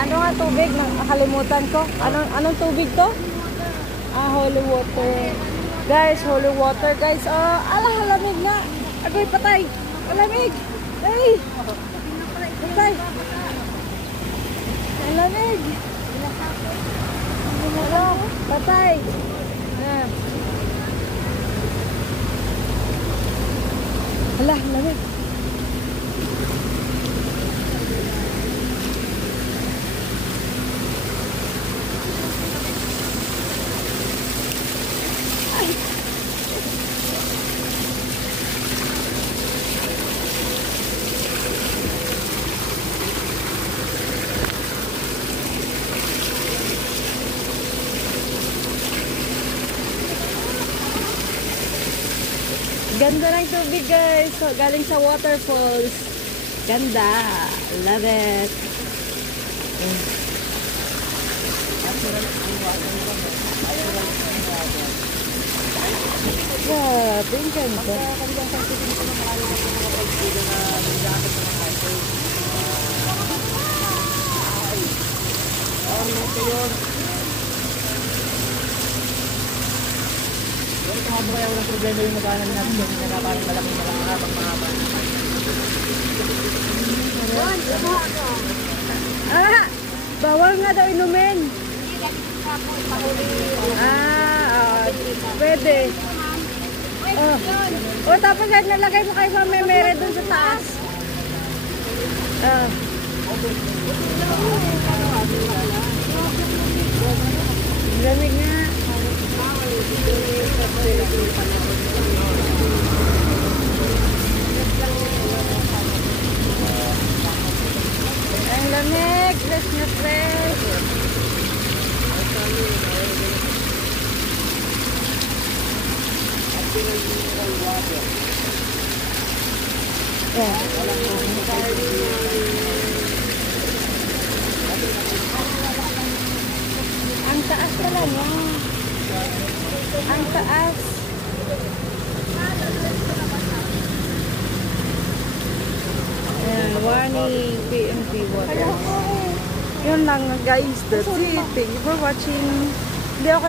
Ano nga tubig? Nakalimutan ko. Anong tubig to? Holy water. Guys, holy water guys. Ala, halamig nga. Agoy, patay. Halamig. Ay. Patay. Halamig. Hello, patay. Hala, halamig. Ganda ng tubig guys. So, galing sa waterfalls. Ganda. Love it. Yeah, ang ganda. Kung kaya walang problema yung magkanan natin yung parang malaking mahaba. Bawal nga daw inumin. Pwede. Tapos nalagay mo kayo mamemere dun sa taas. Lamig nga. Ang lamig, fresh na fresh. Ang taas talaga. Ang taas. Warning, PMP water. Yun lang guys, that's it. Thank you for watching. Hindi ako